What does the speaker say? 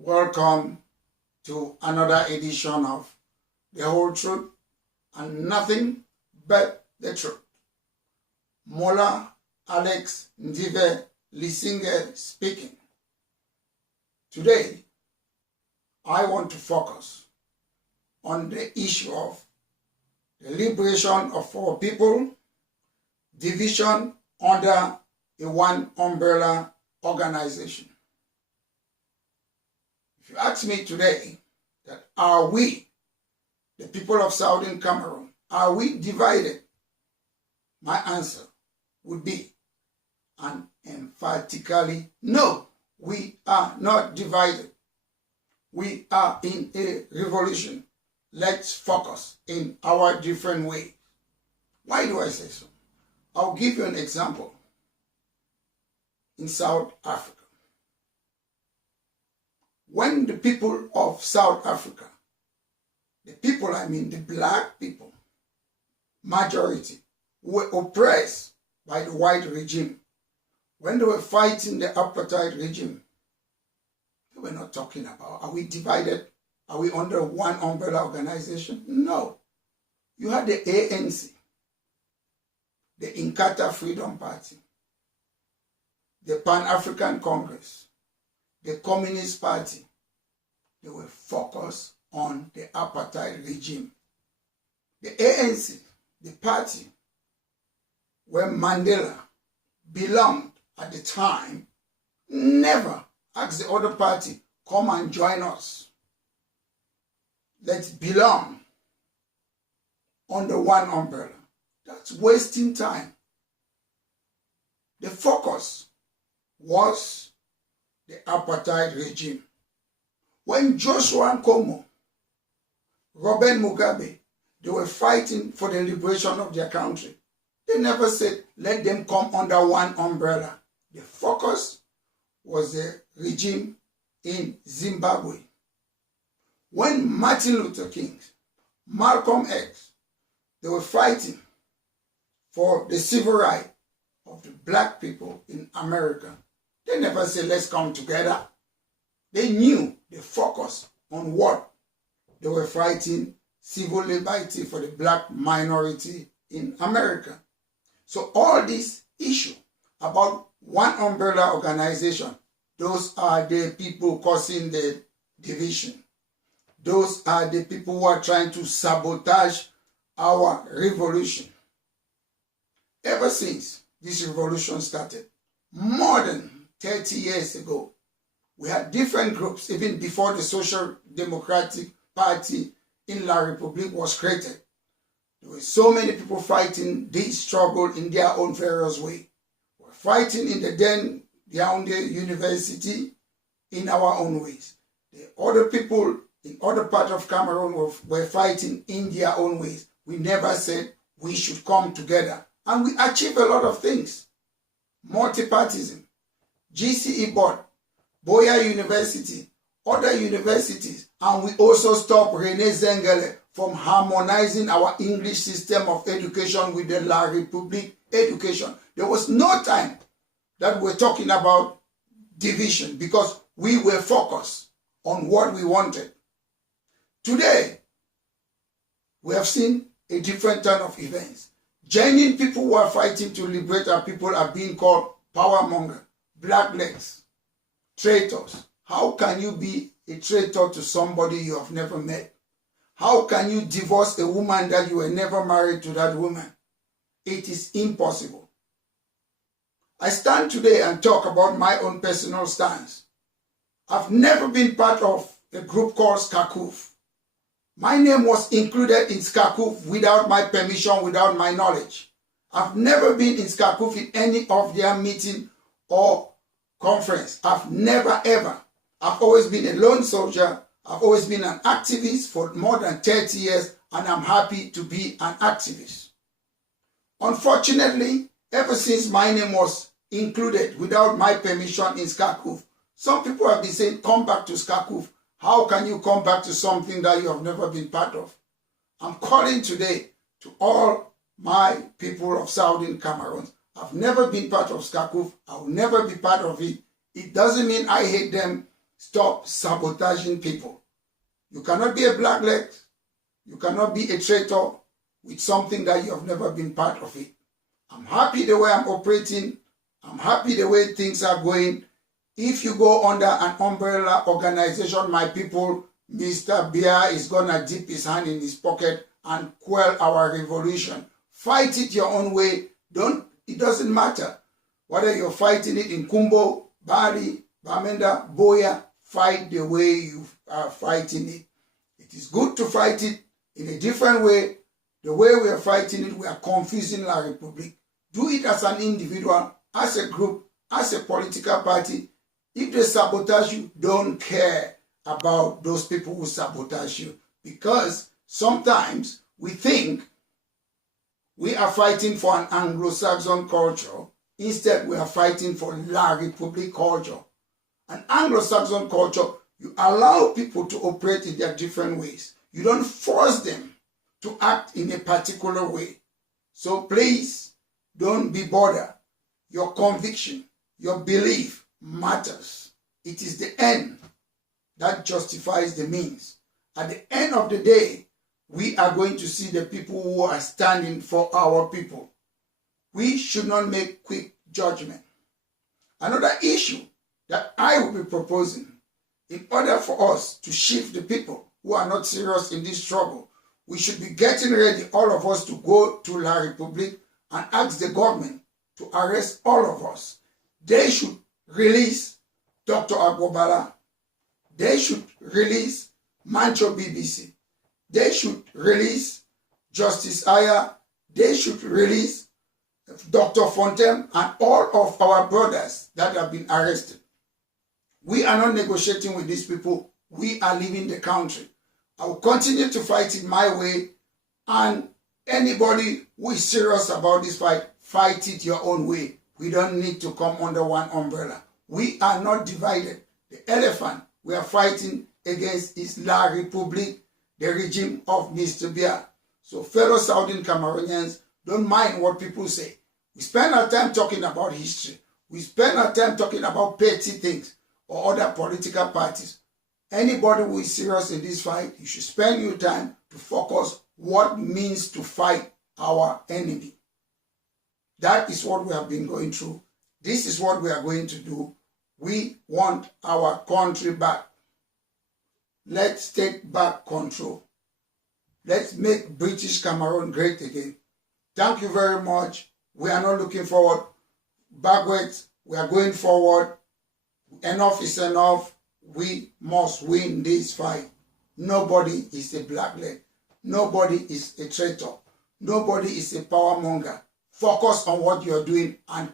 Welcome to another edition of The Whole Truth and Nothing But the Truth. Mola, Alex, Ndive, Lisinge speaking. Today, I want to focus on the issue of the liberation of our people, division under a one umbrella organization. If you ask me today that are we, the people of Southern Cameroon, are we divided? My answer would be an emphatically no, we are not divided. We are in a revolution. Let's focus in our different ways. Why do I say so? I'll give you an example. In South Africa, when the people of South Africa, the people I mean the black people, majority, were oppressed by the white regime, when they were fighting the apartheid regime, they were not talking about, are we divided? Are we under one umbrella organization? No. You had the ANC, the Inkatha Freedom Party, the Pan-African Congress, the Communist Party. They were focused on the apartheid regime. The ANC, the party where Mandela belonged at the time, never asked the other party, come and join us. Let's belong under one umbrella. That's wasting time. The focus was the apartheid regime. When Joshua Nkomo, Robert Mugabe, they were fighting for the liberation of their country, they never said, let them come under one umbrella. The focus was the regime in Zimbabwe. When Martin Luther King, Malcolm X, they were fighting for the civil rights of the black people in America, they never said, let's come together. They knew the focus on what they were fighting, civil liberty for the black minority in America. So all this issue about one umbrella organization, those are the people causing the division. Those are the people who are trying to sabotage our revolution. Ever since this revolution started, more than 30 years ago, we had different groups, even before the Social Democratic Party in La Republique was created. There were so many people fighting this struggle in their own various way. We were fighting in the then Yaoundé University in our own ways. The other people in other parts of Cameroon were fighting in their own ways. We never said we should come together. And we achieved a lot of things. Multipartism, GCE board, Boya University, other universities, and we also stopped René Zengele from harmonizing our English system of education with the La Republique education. There was no time that we're talking about division because we were focused on what we wanted. Today, we have seen a different turn of events. Genuine people who are fighting to liberate our people are being called powermonger, blacklegs, traitors. How can you be a traitor to somebody you have never met? How can you divorce a woman that you were never married to that woman? It is impossible. I stand today and talk about my own personal stance. I've never been part of a group called Skakuf. My name was included in Skakuf without my permission, without my knowledge. I've never been in Skakuf in any of their meeting or conference. I've never ever. I've always been a lone soldier. I've always been an activist for more than 30 years, and I'm happy to be an activist. Unfortunately, ever since my name was included without my permission in Skakuf, some people have been saying, come back to Skakuf. How can you come back to something that you have never been part of? I'm calling today to all my people of Southern Cameroon. I've never been part of Skakuf. I'll never be part of it. It doesn't mean I hate them. stop sabotaging people. You cannot be a blackleg. You cannot be a traitor with something that you have never been part of it. I'm happy the way I'm operating. I'm happy the way things are going. If you go under an umbrella organization, my people, Mr. Bia is gonna dip his hand in his pocket and quell our revolution. Fight it your own way. It doesn't matter whether you're fighting it in Kumbo, Bari, Bamenda, Boya. Fight the way you are fighting it. It is good to fight it in a different way. The way we are fighting it, we are confusing La Republique. Do it as an individual, as a group, as a political party. If they sabotage you, don't care about those people who sabotage you. Because sometimes we think we are fighting for an Anglo-Saxon culture. Instead, we are fighting for La Republique culture. An Anglo-Saxon culture, you allow people to operate in their different ways. You don't force them to act in a particular way. So please, don't be bothered. Your conviction, your belief matters. It is the end that justifies the means. At the end of the day, we are going to see the people who are standing for our people. We should not make quick judgment. Another issue that I will be proposing, in order for us to shift the people who are not serious in this struggle, we should be getting ready, all of us, to go to La Republique and ask the government to arrest all of us. They should release Dr. Agbobala. They should release Mancho BBC. They should release Justice Aya. They should release Dr. Fontaine and all of our brothers that have been arrested. We are not negotiating with these people. We are leaving the country. I will continue to fight it my way, and anybody who is serious about this fight, fight it your own way. We don't need to come under one umbrella. We are not divided. The elephant we are fighting against is La Republique, the regime of Mr. Bia. So fellow Southern Cameroonians, don't mind what people say. We spend our time talking about history. We spend our time talking about petty things or other political parties. Anybody who is serious in this fight, you should spend your time to focus what means to fight our enemy. That is what we have been going through. This is what we are going to do. We want our country back. Let's take back control. Let's make British Cameroon great again. Thank you very much. We are not looking forward backwards. We are going forward. Enough is enough. We must win this fight. Nobody is a blackleg. Nobody is a traitor. Nobody is a power monger. Focus on what you are doing and